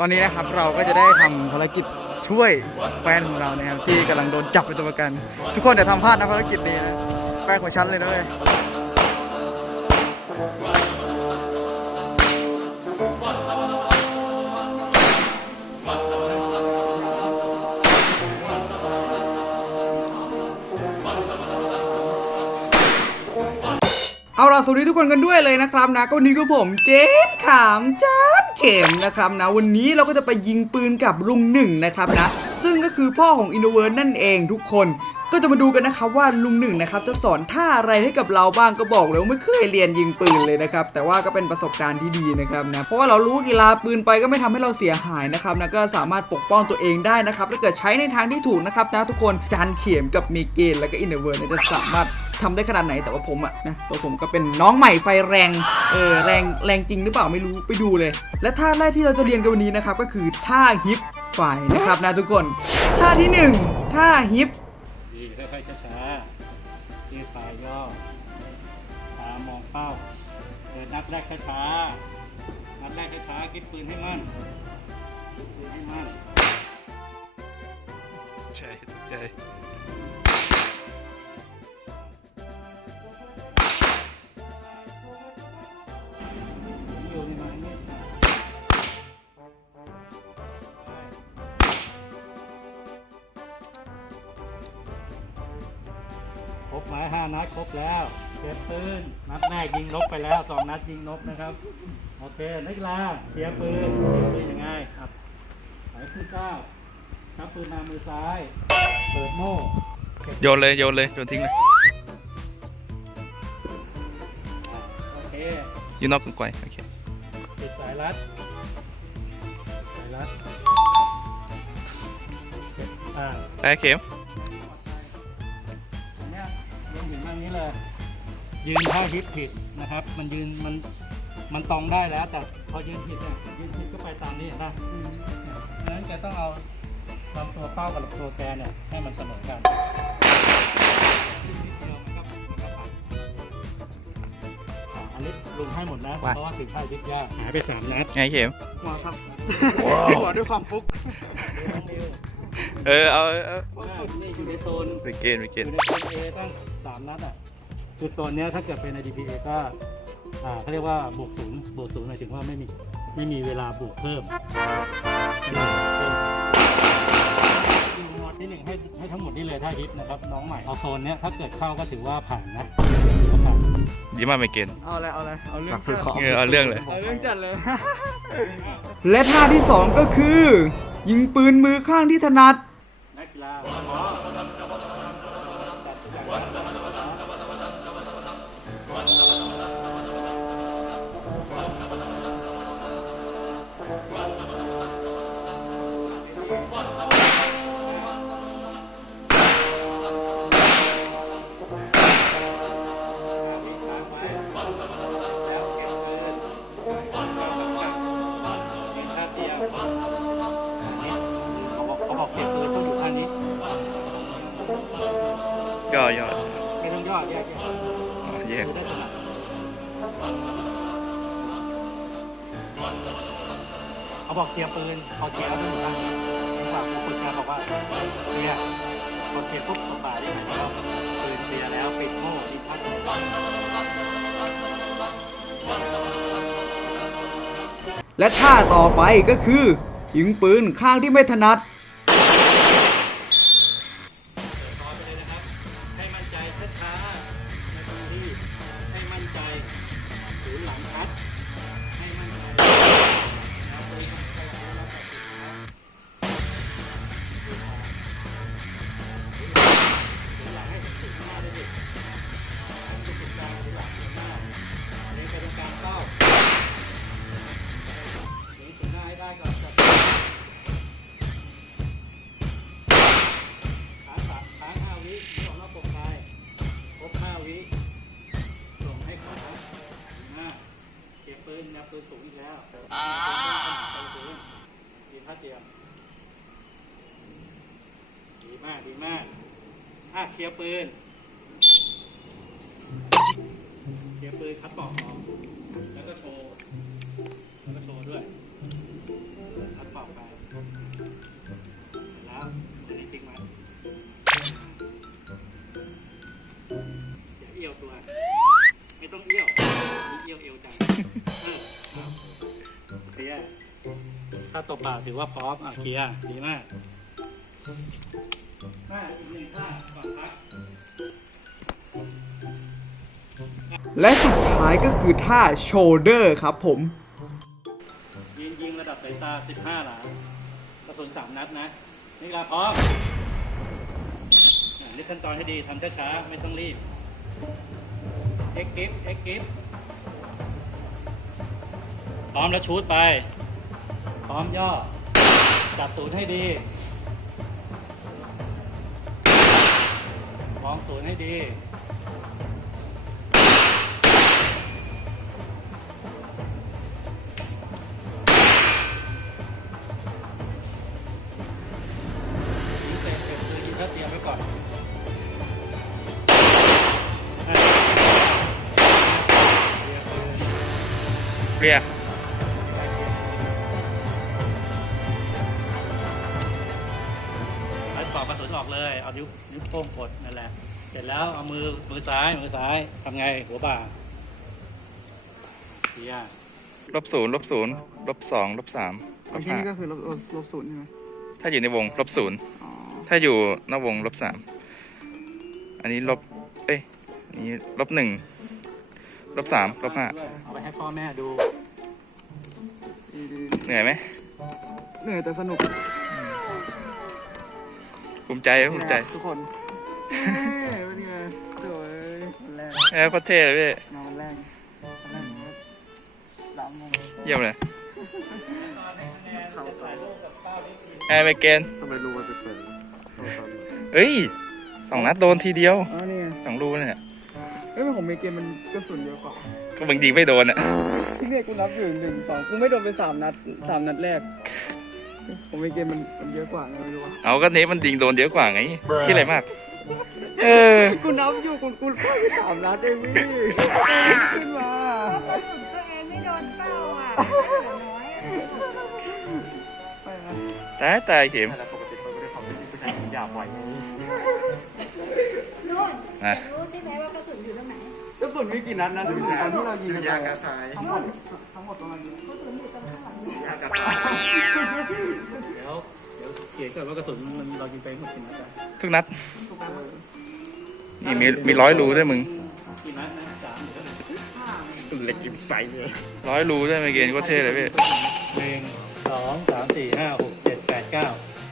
ตอนนี้นะครับเราก็จะได้ทำภารกิจช่วยแฟนของเรานะครับที่กำลังโดนจับเป็นตัวประกัน ทุกคนอย่าทำพลาดนะภารกิจนี้นะแฟนของฉันเลยนะเว้ย เอาล่ะสวัสดีทุกคนกันด้วยเลยนะครับนะก็วันนี้ก็ผมเจนขามจานเข็มนะครับนะ วันนี้เราก็จะไปยิงปืนกับลุงหนึ่งนะครับนะ ซึ่งก็คือพ่อของอินโนเวิร์นั่นเองทุกคนก็จะมาดูกันนะครับว่าลุงหนึ่งนะครับจะสอนท่าอะไรให้กับเราบ้างก็บอกเลยว่าไม่เคยเรียนยิงปืนเลยนะครับ แต่ว่าก็เป็นประสบการณ์ที่ดีนะครับนะเพราะว่าเรารู้กีฬาปืนไปก็ไม่ทำให้เราเสียหายนะครับนะก็สามารถปกป้องตัวเองได้นะครับถ้าเกิดใช้ในทางที่ถูกนะครับนะทุกคนจานเข็มกับเมเกนแล้วก็อินโนเวิร์จะสามารถ ทำได้ขนาดไหนแต่ว่าผมอะนะตัวผมก็เป็นน้องใหม่ไฟแรงเออแรงแรงจริงหรือเปล่าไม่รู้ไปดูเลย และท่าแรกที่เราจะเรียนกันวันนี้นะครับก็คือท่าฮิปไฟนะครับนะทุกคน ท่าที่หนึ่งท่าฮิปดีค่อยๆช้าๆยืดปลายย่อตามองเป้าเดินนัดแรกช้าๆนัดแรกช้าๆคิดปืนให้มั่นคิดปืนให้มั่นใช่ถูกใจ ครบไหมห้านัดครบแล้วเก็บปืนนัดแรกยิงนกไปแล้วสองนัดยิงนกนะครับ โอเคนักกีฬาเคลียร์ปืนเคลียร์ปืนยังไงครับไหนขึ้นก้าวชับปืนมามือซ้าย เปิดโม่โยนเลยโยนเลยโยนทิ้งเลยโอเคยูนอกกลวยโอเคปิดสายรัดสายรัดเก็บอ่าแพ้เข็ม ยืนท่าฮิปผิดนะครับ มันยืนมันมันตรงได้แล้ว แต่พอยืนผิดเนี่ยยืนผิดก็ไปตามนี้เห็นป่ะเนี่ยฉะนั้นแกต้องเอาลำตัวเป้ากับลำตัวแกเนี่ยให้มันเสมอกันนิดเดียวมันก็มันก็ปัดอ่าอันนี้ลุงให้หมดนะ เพราะว่าถึงท่าฮิปยากหายไปสามนัดไงเข็มหัวครับหัวด้วยความฟุกเออเอาเอาเอานี่อยู่ในโซนไปเกณฑ์ไปเกอณฑ์ยู่ในโซน A ตั้งสามนัดอะ คือโซนเนี้ยถ้าเกิดเป็นใน DPA ก็อ่าเขาเรียกว่าบวกศูนย์บวกศูนย์หมายถึงว่าไม่มีไม่มีเวลาบวกเพิ่มหมดที่หนึ่งให้ให้ทั้งหมดนี่เลยถ้าฮิตนะครับน้องใหม่เอาโซนเนี้ยถ้าเกิดเข้าก็ถือว่าผ่านนะถือว่าผ่านดีมากไปเกณฑ์เอาเลยเอาเลยเอาเรื่องเออเอาเรื่องเลยเอาเรื่องจัดเลย และท่าที่สองก็คือ ยิงปืนมือข้างที่ถนัดนักกีฬา ย่อย่อไม่ต้องย่อแยกแยกอ๋อแยกดูได้ถนัดเขาบอกเคลียร์ปืนเขาเคลียร์แล้วต้องอยู่ท่านี้ฝากผู้ฝึกงานบอกว่าเคลียร์พอเคลียร์ปุ๊บตบบ่าได้ไหมว่าปืนเคลียร์แล้วปิดโม่ดีทัดและท่าต่อไปก็คือ ยิงปืนข้างที่ไม่ถนัด ยวปืนเดี๋ยวปืนคัดปอกออกแล้วก็โชว์ แล้วก็โชว์ด้วยคัดปอกไป เสร็จแล้วอันนี้ทิ้งไว้อย่าเอี้ยวตัว ไม่ต้องเอี้ยว เอี้ยวเอวจัง เออคเคลียร์ถ้าตบปากถือว่าพร้อมอะเคลียร์ดีมาก และสุดท้ายก็คือท่าโชเดอร์ครับผม ยิงยิงระดับสายตา 15 หลากระสุน3 นัดนะนี่ลาพร้อมนึกขั้นตอนให้ดีทำช้าๆ ไม่ต้องรีบ เอ็กกิฟเอ็กกิฟพร้อมแล้วชูดไป พร้อมย่อ จับศูนย์ให้ดี ศูนย์ให้ดียิงเสร็จเก็บปืนยิงถ้าเตรียมไว้ก่อนนั่นเตรียมปืนเรียกแล้วปอกกระสุนออกเลย เอานิ้วนิ้วโป้งกดนั่นแหละ เสร็จแล้วเอามือมือซ้ายมือซ้ายทำไงหัวบ่าเสียลบศูนย์ลบศูนย์ลบสองลบสามลบที่ห้านี่ก็คือลบลบศูนย์ใช่ไหมถ้าอยู่ในวงลบศูนย์อ๋อถ้าอยู่นอกวงลบสามอันนี้ลบเอ้ยอันนี้ลบหนึ่งลบสามลบห้าเอาไปให้พ่อแม่ดูดีดีเหนื่อยไหมเหนื่อยแต่สนุกภูมิใจไหมภูมิใจ ทุกคน เฮ้ยวันนี้ไงสวยวันแรกเอ้ยโคตรเท่เลยพี่มาวันแรกวันแรกผมก็สามโมงเยี่ยมเลยเขาแอร์ไมเกนทำไมรู้ว่าจะเปิดโทรศัพท์เอ้ยสองนัดโดนทีเดียวอ๋อนี่ไงสองรูเนี่ยเอ้ยของเมเกนมันกระสุนเยอะกว่าก็บางทีไม่โดนอะเนี่ยกูนับอยู่หนึ่งสองกูไม่โดนไปสามนัดสามนัดแรกของเมเกนมันมันเยอะกว่าไงไม่รู้ว่าเอาก็เนี้มันดิงโดนเยอะกว่าไงคิดอะไรมาก เออ กูนับอยู่กูกูแค่ไปสามนัดเองพี่ขึ้นมาตัวเองไม่โดนเป้าอะเหลือน้อยอะไปนะตายตายเข็มแต่ปกติเขาไม่ได้ทำเป็นผู้ชายหยาบไหวอย่างนี้นู่นนะรู้ใช่ไหมว่ากระสุนอยู่ตรงไหนกระสุนมีกี่นัดนะที่ตอนที่เรายิงกันยาไปกระอะสายทั้งหมดทั้งหมดประมาณนี้กระสุนอยู่ตรงข้างหลังนี่ยากระสายเดี๋ยวเดี๋ยวเขียนก่อนว่ากระสุนมันเรายิงไปหมดกี่นัดอะทุกนัด นี่มีมีร้อยรูด้วยมึงกี่นัดนะสามหรือเท่าไหร่เหล็กกิมไฟเลยร้อยรูด้วยไมเกนก็เท่เลยพี่หนึ่งสองสามสี่ห้าหกเจ็ดแปดเก้า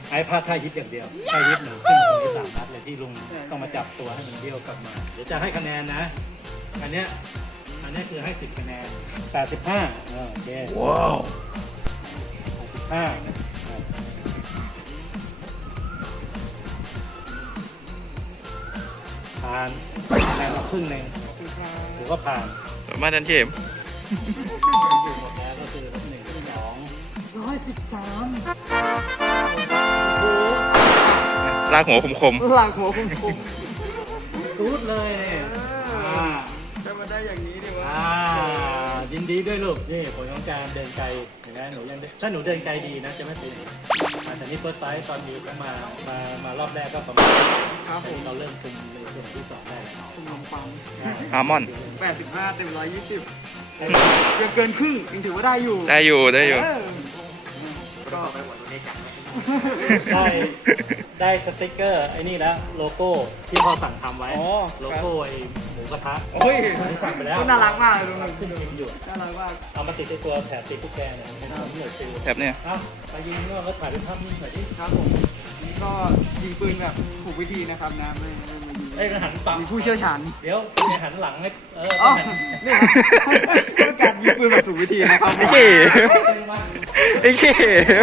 ไอ้พลาดท่ายิบอย่างเดียวท่ายิบหนูขึ้นตรงนี้สามนัดเลยที่ลุงต้องมาจับตัวให้มันเบี้ยวกลับมา เดี๋ยวจะให้คะแนนนะ อันเนี้ยอันเนี้ยคือให้สิบคะแนนแปดสิบห้าโอเคว้าวแปดสิบห้า ผ่านคะแนนมาครึ่งหนึ่งถือว่าผ่านมาดันเข็มอยู่หมดแล้วก็คือลบหนึ่งสองร้อยสิบสามลากหัวคมหลังหัวคมคมรูดเลย ยินดีด้วยลูกนี่ผลของการเดินไกลเห็นไหมหนูยังถ้าหนูเดินไกลดีนะจะไม่เป็นอ่าแต่นี่เฟิร์สไฟตอนอยู่เข้ามามามารอบแรกก็ประมาณครับผมเราเริ่มคุมในส่วนที่สองได้แล้วขนมปังอ่าๆอาร์มอน85 เต็ม 120ยังเกินครึ่งยังถือว่าได้อยู่ได้อยู่ได้อยู่ เออก็ ได้ ได้สติ๊กเกอร์ไอ้นี่แล้วโลโก้ที่พ่อสั่งทำไว้ อ๋อ โลโก้ไอ้หมูกระทะโอ้ยที่สั่งไปแล้วน่ารักมากเลยลุงหนึ่งขึ้นยิงอยู่ น่ารักมากเอามาติดในตัวแถบติดทุกแกเนี่ยเป็นหน่วยซิลแถบเนี่ยเอ้าไปยิงเมื่อเขาถ่ายเป็นภาพนิ่งหน่อยดิ ครับผมนี่ก็ยิงปืนแบบถูกวิธีนะครับนะไม่ไม่ มายิงเอ้ยหันปังมีผู้เชี่ยวชาญเดี๋ยวไปหันหลังให้เอออ๋อหันนี่ครับการยิงปืนแบบถูกวิธีนะครับไอ้เข็มไอ้เข็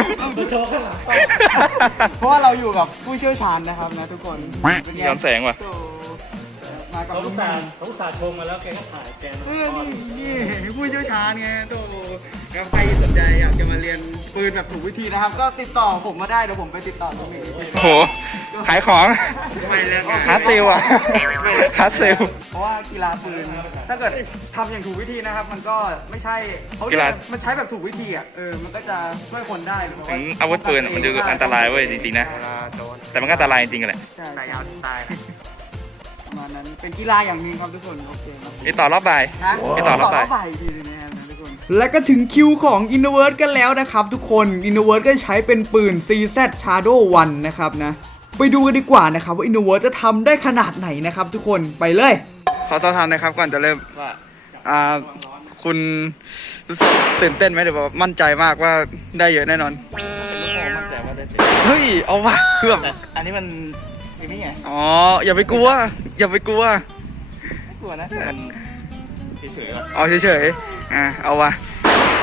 มมาโชว์ข้างหลังปังเพราะว่าเราอยู่กับผู้เชี่ยวชาญนะครับนะทุกคนย้อนแสงว่ะโต มากับเขาลุอุงตหส่านึ่งห์เขาอุตส่าห์ชมมาแล้วแกก็ถ่ายแกเออนี่นี่ผู้เชี่ยวชาญไงโตแล้วใครสนใจอยากจะมาเรียนปืนแบบถูกวิธีนะครับ ก็ติดต่อผมมาได้เดี๋ยวผมไปติดต่อตรงนี้โอ้โหขายของไม่เลิกฮาร์ดเซลอะฮาร์ดเซลเพราะว่ากีฬาปืนถ้าเกิดทำอย่างถูกวิธีนะครับ มันก็ไม่ใช่เขากีเรียฬากมันใช้แบบถูกวิธีอะเออมันก็จะช่วยคนได้หรือว่าถึงอาวุธปืนอะมันดูอันตรายเว้ยจริงๆนะเวลาโดนแต่มันก็อันตรายจริงๆแหละใช่ตายยาวตายนะ ประมาณนั้นเป็นกีฬาอย่างหนึงครับทุกคนโอเคครับนี่ต่อรอบบ่าย ฮะไปต่อรอบบ่ายบ่ายอีกทีหนึงนะครับทุกคนและก็ถึงคิวของ i n n o v e r t กันแล้วนะครับทุกคน i n n o v e r t ก็ใช้เป็นปืน CZ Shadow 1 นะครับนะ ไปดูกันดีกว่านะครับว่า i n n o v e r t จะทำได้ขนาดไหนนะครับทุกคนไปเลย ขอสอบถามหนะครับก่อนจะเริ่มว่าอ่าคุณรู้สึกตื่นเต้นไหมหรือว่ามั่นใจมากว่าได้เยอะแน่นอนลูกโป่งมั่นใจว่าได้ติดเฮ้ยเอาว่ะคือแบบแต่อันนี้มัน ซีนี่ไงอ๋ออย่าไปกลัว อย่าไปกลัวไม่กลัวนะมันเฉยๆอะเอาเฉยๆอะเอาว่ะ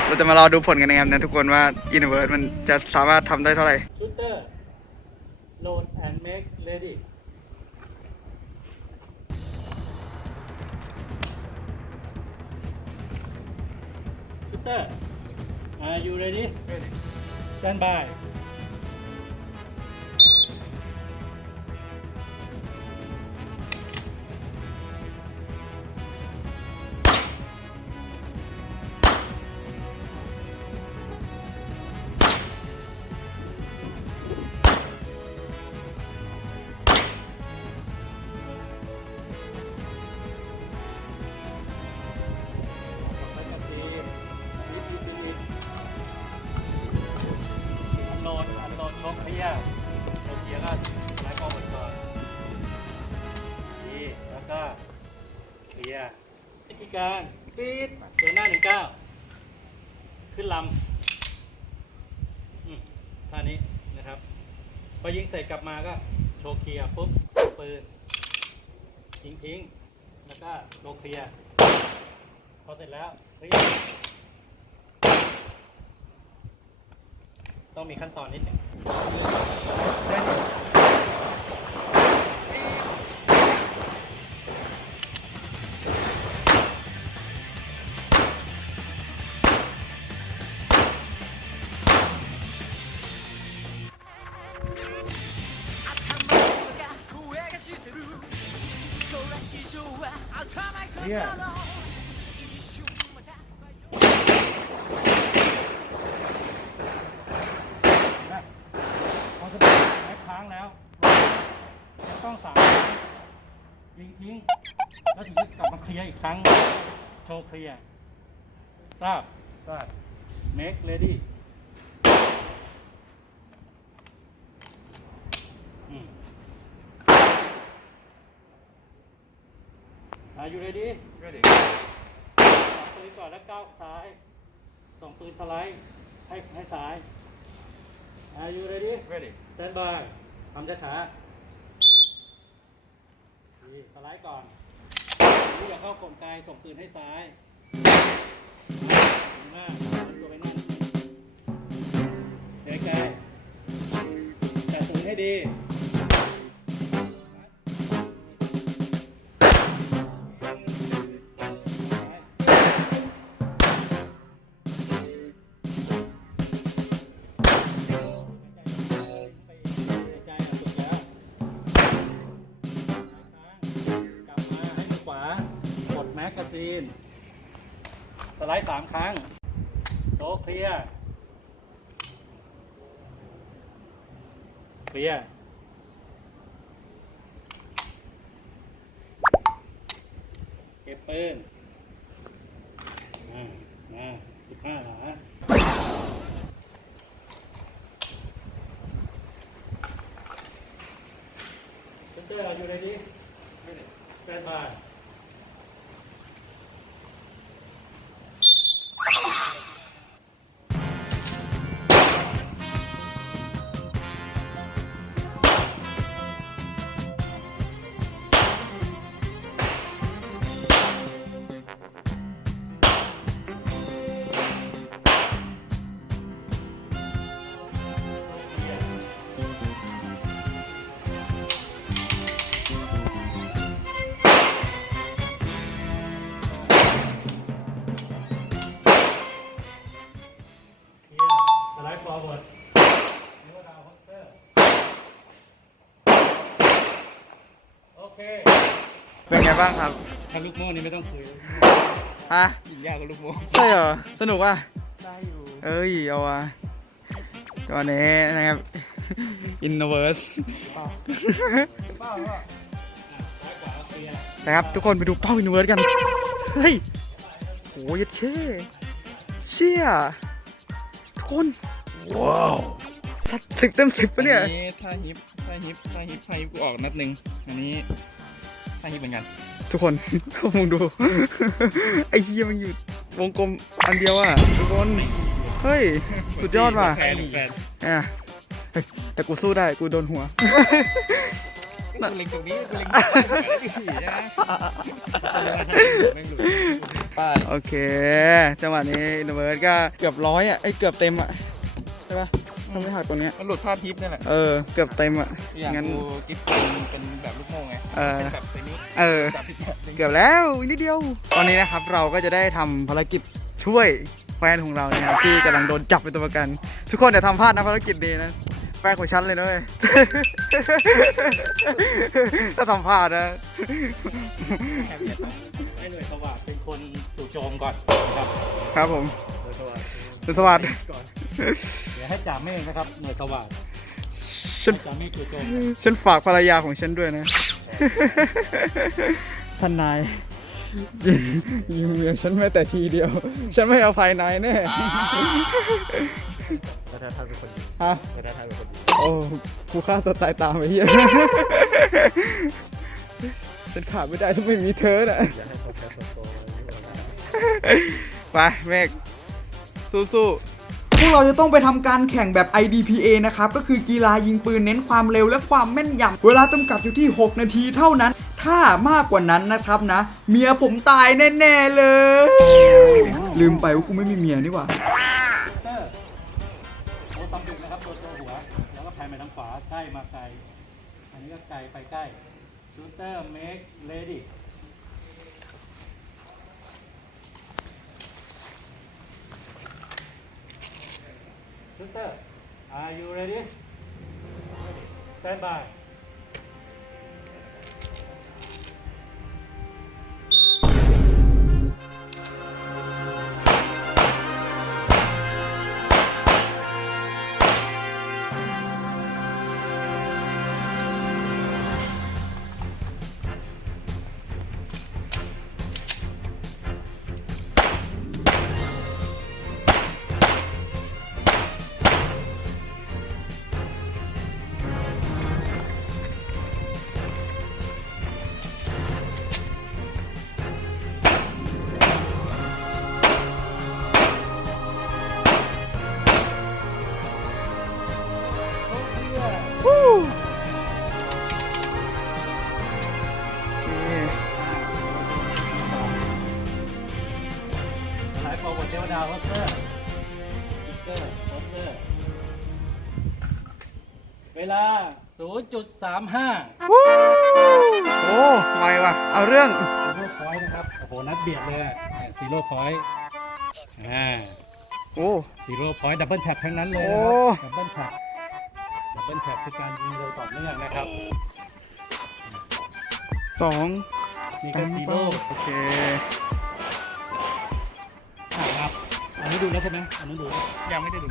เราจะมารอดูผลกันนะครับนะทุกคนว่าอินเวอร์มันจะสามารถทำได้เท่าไหร่ ชูเตอร์ load and make ready ชูเตอร์ are you ready stand by วิธีการปี๊ดเดินหน้าหนึ่งเก้าขึ้นลำท่านี้นะครับ พอยิงเสร็จกลับมาก็โชว์เคลียร์ปุ๊บปืนยิงทิ้ง แล้วก็โลงเคลียร์พอเสร็จแล้วเคลียต้องมีขั้นตอนนิดหนึ่งี่ยนะพอจะเป็นแม็กค้างแล้วจะต้องสามครั้งยิงทิ้ง แล้วถึงจะกลับมาเคลียร์อีกครั้ง โชว์เคลียร์ทราบทราบ make ready Are you ready ready ส่งปืนก่อนแล้วก้าวซ้าย ส่งปืนสไลด์ให้ให้ซ้าย Are you ready ready stand by ทำช้าๆดีสไลด์ก่อนนี่อย่าเข้ากลมไกลส่งปืนให้ซ้ายดีมากทำตัวไปนั่นเดินไกลแต่ปืนให้ดีีน สไลด์สามครั้งโซเคลียเคลียเก็บปืน เคเป็นไงบ้างครับถ้าลูกโม่นี่ไม่ต้องคุยฮะยิงยากกว่าลูกโม่ใช่เหรอสนุกว่ะได้อยู่เอ้ยเอาว่ะตัวนี้นะครับ Innoverse เป้าก็ซ้ายขวาเคลียร์นะครับทุกคนไปดูเป้า Innoverse กัน เฮ้ยโหยัดเช่ชี่ยทุกคน ว้าว สัตว์สิบเต็มสิบปะเนี่ยอันนี้ถ้าฮิปถ้าฮิปถ้าฮิปถ้าฮิปกูออกนัดหนึ่งอันนี้ถ้าฮิปเหมือนกัน ทุกคนพวกมึงดู ไอ้เหี้ยมันอยู่วงกลมอันเดียวอะทุกคน เฮ้ย สุดยอดว่ะแฟนแฟนอะเฮ้ยแต่กูสู้ได้กูโดนหัวกูเล็งตรงนี้กูเล็งตรงนี้นะไม่หลุดป้ายโอเค จังหวะนี้อินเวิร์สก็เกือบร้อยอะไอ้ยเกือบเต็มอะ ใช่ปะ ถ้าไม่หักตรงเนี้ยมันหลุดพลาดทิปนี่แหละเออเกือบเต็มอะอย่างงั้นกูกิ๊บเป็นเป็นแบบลูกโม่ไงเออเป็นแบบเป็นนี้เออ แบบที่แบบนี้เกือบแล้วอีกนิดเดียว ตอนนี้นะครับเราก็จะได้ทำภารกิจช่วยแฟนของเราเนี่ยครับที่กำลังโดนจับเป็นตัวประกัน ทุกคนอย่าทำพลาดนะภารกิจนี้นะ แฟนของฉันเลยนะเว้ย ถ้าทำพลาดนะ แอบเนียให้หน่วยสวัสดเป็นคนจู่โจมก่อนนะครับครับผมหน่วยสวัสดสุดสวัสดิ์ก่อน เดี๋ยวให้จ่าเมฆนะครับหน่วยสวัสดฉันจ่าเมฆจู่โจมฉันฝากภรรยาของฉันด้วยนะท่านนายยิงยิงเมียฉันแม้แต่ทีเดียว ฉันไม่เอาภัยนายแน่แล้วถ้าท่านเป็นคนดีฮะแล้วถ้าท่านเป็นคนดีโอ้กูฆ่าตัวตายตามไปเฮียฉันขาดไม่ได้ถ้าไม่มีเธอน่ะอย่าให้เขาแค่ส่วนตัวไม่เป็นไรไปเมกสู้ๆ พวกเราจะต้องไปทำการแข่งแบบ IDPA นะครับ ก็คือกีฬายิงปืนเน้นความเร็วและความแม่นยำเวลาจำกัดอยู่ที่ 6 นาทีเท่านั้น ถ้ามากกว่านั้นนะครับนะ เมียผมตายแน่ ๆ เลย ลืมไปว่ากูไม่มีเมียนี่หว่าโอ้ซัมดุกนะครับตัวตัวหัว แล้วก็แพนไปทางขวาใกล้มาไกล อันนี้ก็ไกลไปใกล้ชูเตอร์เมคเลดี้ Shooter, are you ready? Stand by. 0.35โอ้ไวว่ะ เอาเรื่อง ซีโร่พอยต์นะครับ โอ้โห นัดเบียดเลยอะซีโร่พอยต์อ่าโอ้ ซีโร่พอยต์ดับเบิลแท็บทั้งนั้นเลยโอ้นะครับดับเบิลแท็บดับเบิลแท็บคือการยิงเร็วต่อเนื่องนะครับ สองนี่ก็ซีโร่โอเคอะครับ อันนี้ดูแล้วใช่ไหมอันนั้นดูแล้วยังไม่ได้ดู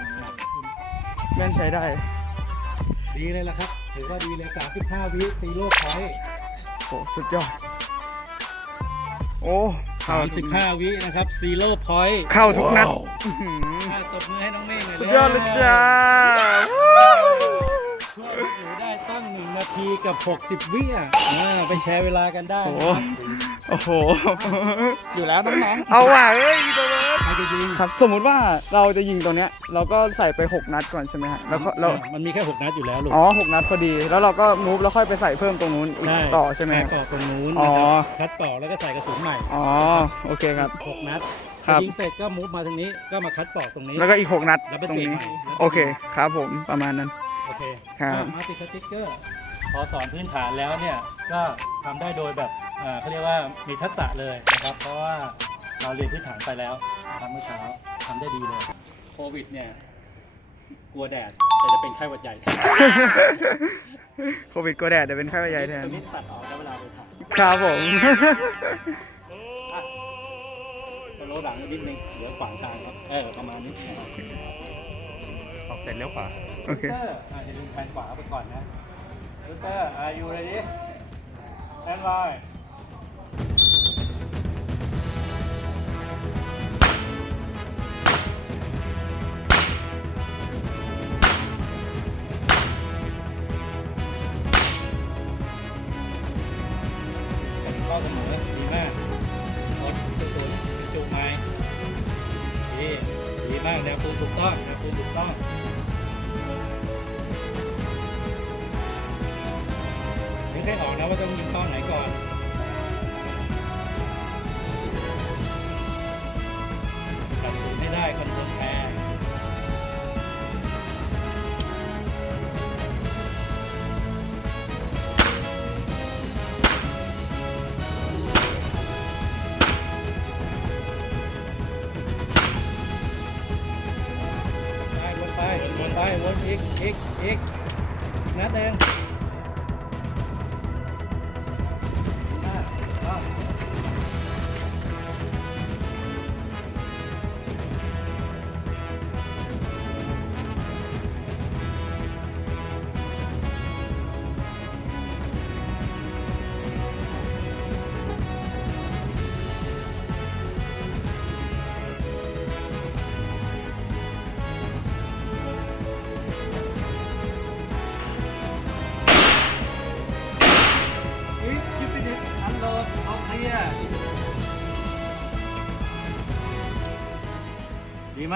แม่นใช้ได้ ดีเลยล่ะครับ ถือว่าดีเลย 35 วิซีโร่พอยต์โอ้สุดยอด โอ้เข้าทุก35 วินะครับซีโร่พอยต์เข้าทุกนัดอื้อหือตบมือให้น้องเมฆหน่อยสุดเร็วยอดเลยจ้าช่วยหนูได้ตั้ง 1 นาทีกับ 60 วิอะอ่าไปแชร์เวลากันได้โอ้นะครับโอ้โห อยู่แล้วน้องเอาว่ะเอ้ยตัวเบิร์ดใคร จะยิงครับ สมมุติว่าเราจะยิงตัวเนี้ย เราก็ใส่ไป 6 นัดก่อนใช่ไหมฮะแล้วก็เรามันมีแค่6นัดอยู่แล้วลูก อ๋อ6นัดพอดี แล้วเราก็มูฟแล้วค่อยไปใส่เพิ่มตรงนู้นอีกต่อใช่ไหมแทฮะงต่อตรงนู้นอ๋นะอ ครับคัดต่อแล้วก็ใส่กระสุนใหม่อ๋อโอเคครับ หกนัดครับ พอยิงเสร็จก็มูฟมาทางนี้ก็มาคัดต่อตรงนี้ แล้วก็อีก 6 นัดแล้วไปตรงนี้เจ็บใหม่ โอเคครับผมประมาณนั้น โอเคครับ อะมาติดสติ๊กเกอร์พอสอนพื้นฐานแล้วเนี่ยก็ทำได้โดยแบบเอ่อเขาเรียกว่ามีทักษะเลยนะครับ เพราะว่าเราเรียนพื้นฐานไปแล้วนะ ครับเมื่อเช้าทำได้ดีเลย โควิดเนี่ย กลัวแดด แต่จะเป็นไข้หวัดใหญ่แทนโควิดกลัวแดดเดี๋ยวเป็นไข้หวัดใหญ่แทนตรงนี้ตัดออกแล้วเวลาไปถ่ายครับผม สโลว์ดังนิดนึงเหลือขวางกลางครับ เออ ประมาณนี้ออกเสร็จเลี้ยวขวาโอเคลูเตอร์อะอย่าลืมแผนขวาไปก่อนนะลูเตอร์ are you ready stand by โดีมากแนวปูถูกต้องแนวปูถูกต้องนึงให้ออกนะว่าต้องยิงต้องไหนก่อนตัดสูนให้ได้คนคนแพ้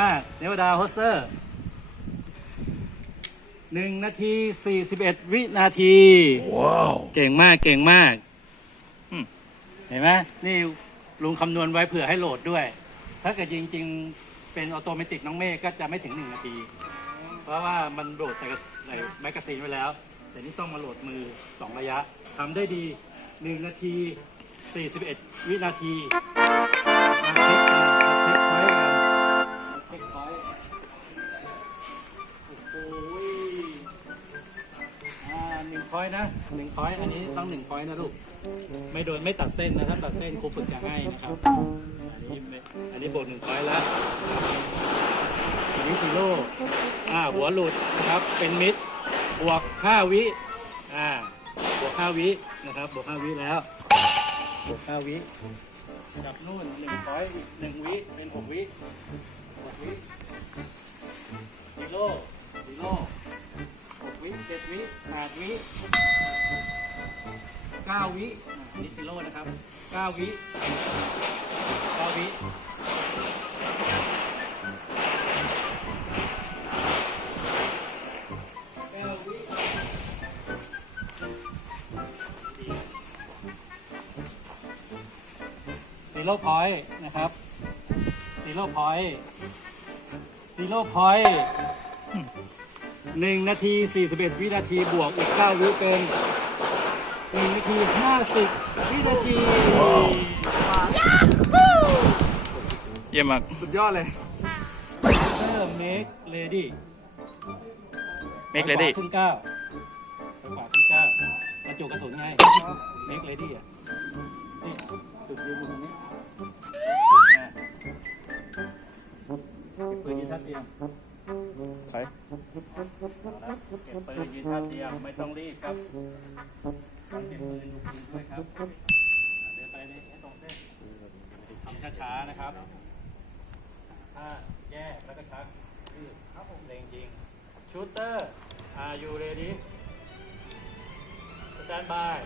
มาก เนวดาโฮสเตอร์หนึ่งนาทีสี่สิบเอ็ดวินาที ว้าว เก่งมากเก่งมากอืมเห็นไหมนี่ลุงคำนวณไว้เผื่อให้โหลดด้วย ถ้าเกิดจริง ๆ เป็นออโตเมติกน้องเมฆก็จะไม่ถึงหนึ่งนาที เพราะว่ามันโหลดใส่ใส่แมกกาซีนไว้แล้ว แต่นี่ต้องมาโหลดมือ2ระยะทำได้ดี1นาที41วินาที พอยต์นะหนึ่งพอยต์อันนี้ต้องหนึ่งพอยต์นะลูก ไม่โดนไม่ตัดเส้นนะถ้าตัดเส้นครูฝึกจะให้นะครับ อันนี้อันนี้บวกหนึ่งพอยต์แล้ววิซิโร่อ่าหัวหลุดนะครับ เป็นมิดบวก5วิ อ่า บวก5วินะครับ บวก5วิแล้วบวก5วิจับนู่น1พอยต์อีก1วิ เป็น6วิ6วิซิโร่ซิโร่ 6วิ7วิ8วิ9วิอ่าอันนี้ซิโร่นะครับ9วิ9วิซีโร่พอยต์นะครับซีโร่พอยต์ซีโร่พอยต์ 1 นาที 41 วินาทีบวกอีก 9 วิเป็น 1 นาที 50 วินาทีเยี่ยมมาก สุดยอดเลยเริ่ม make ready เมกเลดี้ ขึ้น9 ครับเก็บปืนดูปืนด้วยครับอะเดินไปเลยให้ตรงเส้นทำช้าๆนะครับถ้าแยกแล้วก็ชักยืดครับผมเล็งยิงชูเตอร์ are you ready stand by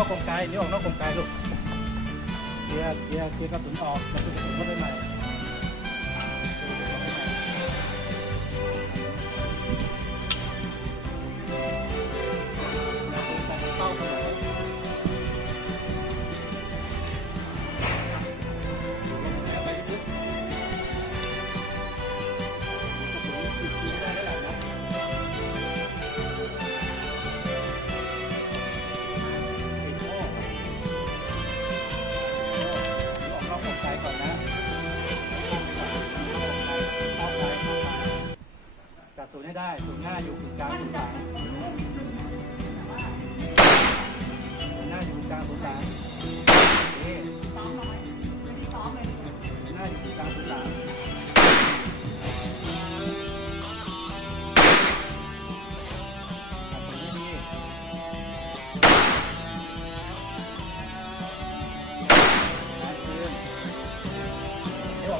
อกกลมไกลนี่ออกนอกกลมไกลูกเคลียร์เคลียร์เคลียร์กระสุนออกกระสุนกระสุนเข้าไปใหม่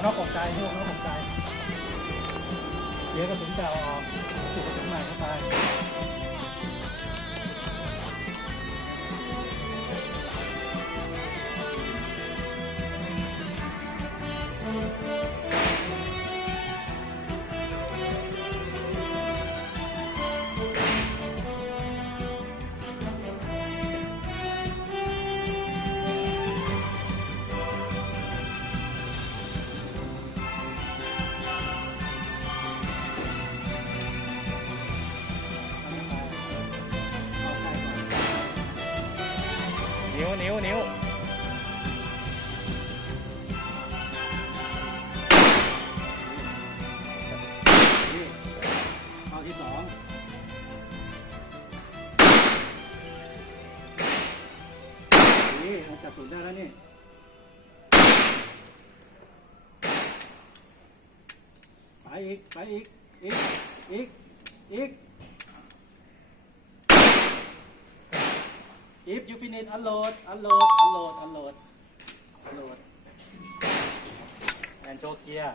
ห่วงแล้วตกใจเยอะกระสุนเก่าออกจุดกระสุนใหม่เข้าไป นี่มันจับศูนย์ได้แล้วนี่ไปอีกไปอีกอีกอีกอีก if you finish unload unload unload unload unload and โชว์เคลียร์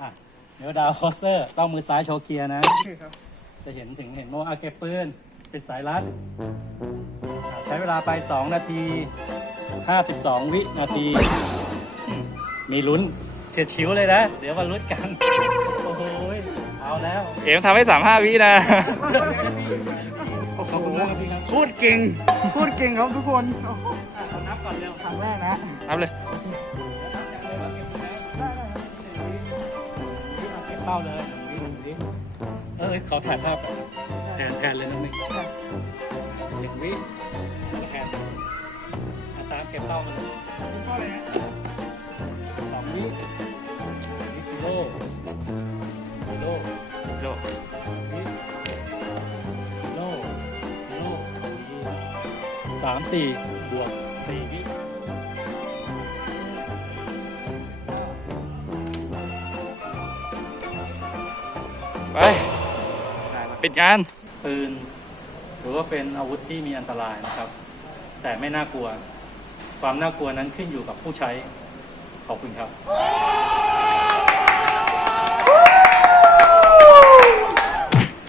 อะเดี๋ยวดาวคอสเตอร์ ต้องมือซ้ายโชว์เคลียร์นะ จะเห็นถึงเห็นโมอาเก็บปืนเป็นสายรัดอะใช้เวลาไป 2 นาที 52 วินาที มีลุ้นเฉียดฉิวเลยนะ เดี๋ยวมาลุ้นกัน โอ้โหยเอาแล้ว เอ็มทำให้สามห้าวินะขอบคุณมากครับพี่ครับพูดเก่งพูดเก่งครับทุกคนอะเอานับก่อนเร็วครั้งแรกนะ นับเลยนับจากเลยว่าเก็บไหนได้ได้ครับเก็บเป้าเลยหนึ่งวิหนึ่งวิเออขอถ่ายภาพ ก่อนแทนแทนเลยน้องมิกหนึ่งวิแทนอาตามเก็บเป้ามาเลยสองวิวิซิโร่ซิโร่โลวิซิโร่ซิโร่สามสี่บวกสี่วิไปปิดงานปืนถือ ว่าเป็นอาวุธที่มีอันตรายนะครับ แต่ไม่น่ากลัว ความน่ากลัวนั้นขึ้นอยู่กับผู้ใช้ขอบคุณครับ